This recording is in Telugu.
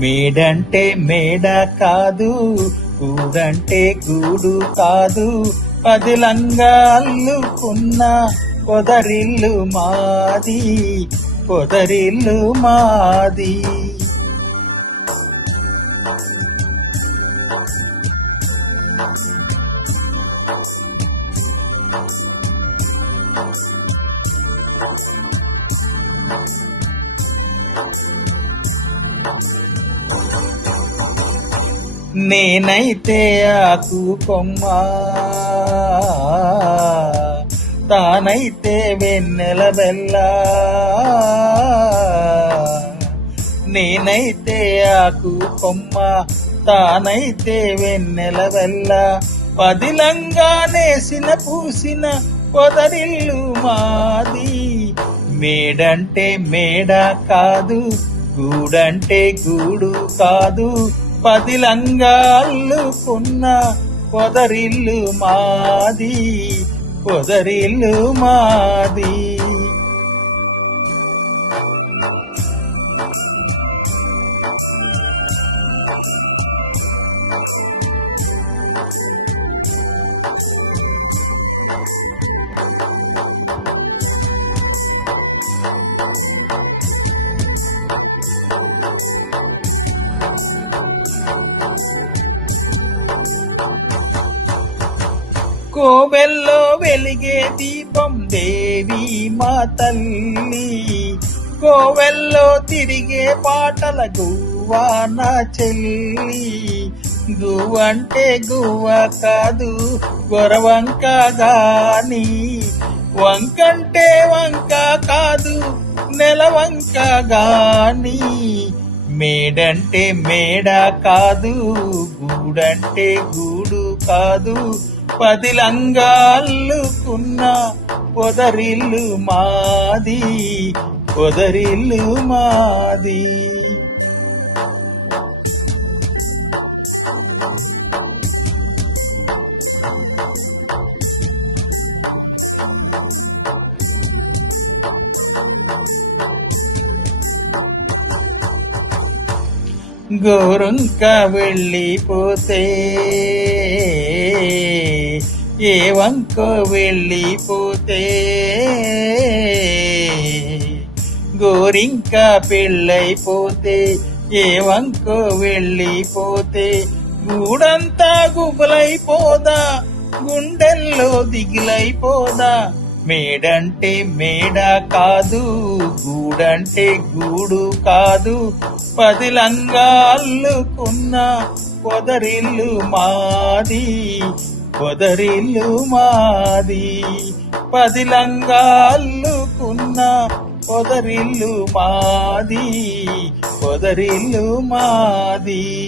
మేడంటే మేడ కాదు, గూడంటే గూడు కాదు, పదిలంగా అల్లుకున్న పొదరిల్లు మాది, పొదరిల్లు మాది. నేనైతే ఆకు కొమ్మ, తానైతే వెన్నెల బెల్ల. నేనైతే ఆకు కొమ్మ, తానైతే వెన్నెల బెల్ల. పదిలంగా నేసిన పూసిన పొదరిల్లు మాది. మేడంటే మేడ కాదు, గూడంటే గూడు కాదు, పదిలంగా అల్లుకున్న పొదరిల్లు మాది, పొదరిల్లు మాది. కోవెల్లో వెలిగే దీపం దేవి మా తల్లి, కోవెల్లో తిరిగే పాటల గువ్వా నా చెల్లి. గువ్వంటే గువ్వ కాదు, గొరవంక గాని, వంకంటే వంక కాదు, నెలవంక గాని. మేడంటే మేడ కాదు, గూడంటే గూడు కాదు, పదిలంగా అల్లుకున్న పొదరిల్లు మాది, పొదరిల్లు మాది. గోరుంక వెళ్ళిపోతే ఏ వంకో వెళ్ళిపోతే, గోరింక పెళ్ళైపోతే ఏ వంకో వెళ్ళిపోతే, గూడంతా గుబులైపోదా, గుండెల్లో దిగులైపోదా. మేడంటే మేడ కాదు, గూడంటే గూడు కాదు, పదిలంగా అల్లుకున్న పొదరిల్లు మాది, పొదరిల్లు మాది. పదిలంగా అల్లుకున్న పొదరిల్లు మాది, పొదరిల్లు మాది.